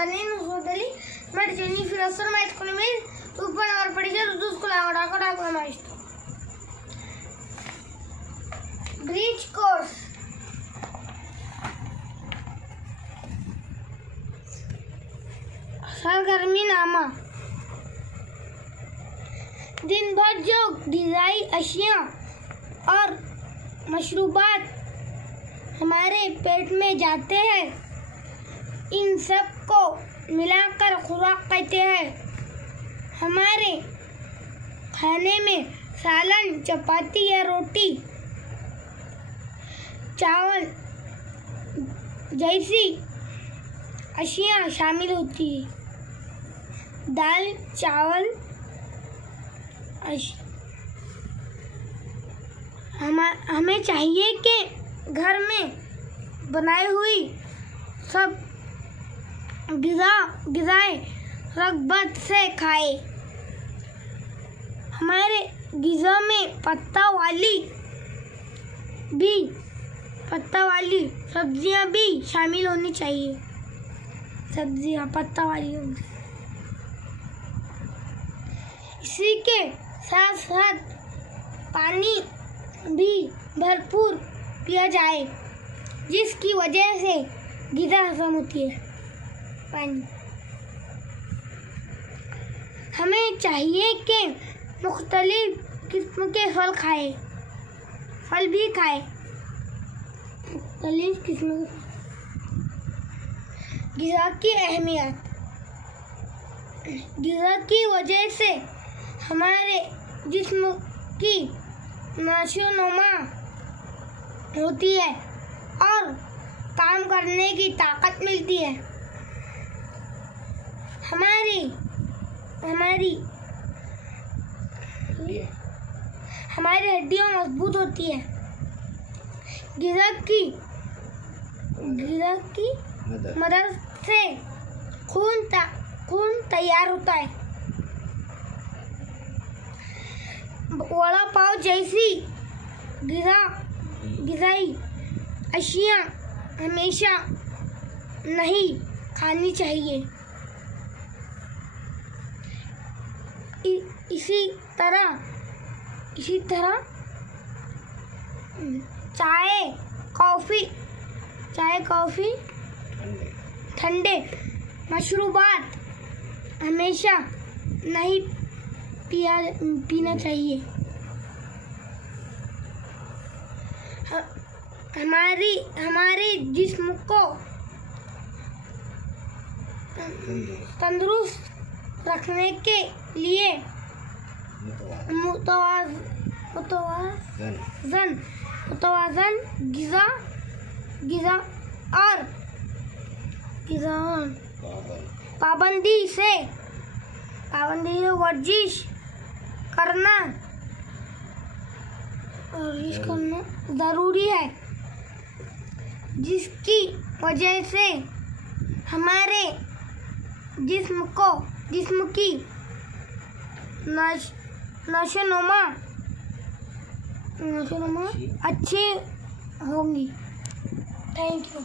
Ganin Hodali, but Jenny Philosopher might call me to put our particular to school. Bridge course. सरगर्मी नामा दिन भर जो ग़िज़ाई अशिया और मशरूबात हमारे पेट में जाते हैं, इन सब को मिलाकर खुराक कहते हैं। हमारे खाने में सालन, चपाती या रोटी, चावल जैसी अशिया शामिल होती है। दाल, चावल हमें चाहिए कि घर में बनाई हुई सब ग़िज़ाएं रग़बत से खाए। हमारे ग़िज़ा में पत्ता वाली सब्जियां भी शामिल होनी चाहिए। सब्जियां पत्ता वाली होंगी। इसी के साथ साथ पानी भी भरपूर पिया जाए, जिसकी वजह से ग़िज़ा हज़म होती है। पानी हमें चाहिए कि मुख्तलिफ किस्म के फल भी खाए। मुख्तलिफ किस्म के ग़िज़ा की अहमियत। ग़िज़ा की वजह से हमारे जिस्म की नशोनुमा होती है और काम करने की ताकत मिलती है। हमारी हड्डियां मजबूत होती है। ग़िज़ा की मदद से खून तैयार होता है। वड़ा पाव जैसी ग़िज़ाई अशिया हमेशा नहीं खानी चाहिए। इसी तरह चाय, कॉफ़ी, ठंडे मशरूबात हमेशा नहीं पीना चाहिए। हमारे जिस्म को तंदुरुस्त रखने के लिए मुतवाज़न ग़िज़ा और पाबंदी से वर्जिश करना ज़रूरी है, जिसकी वजह से हमारे जिस्म की नशोनुमा अच्छी होंगी। Thank you.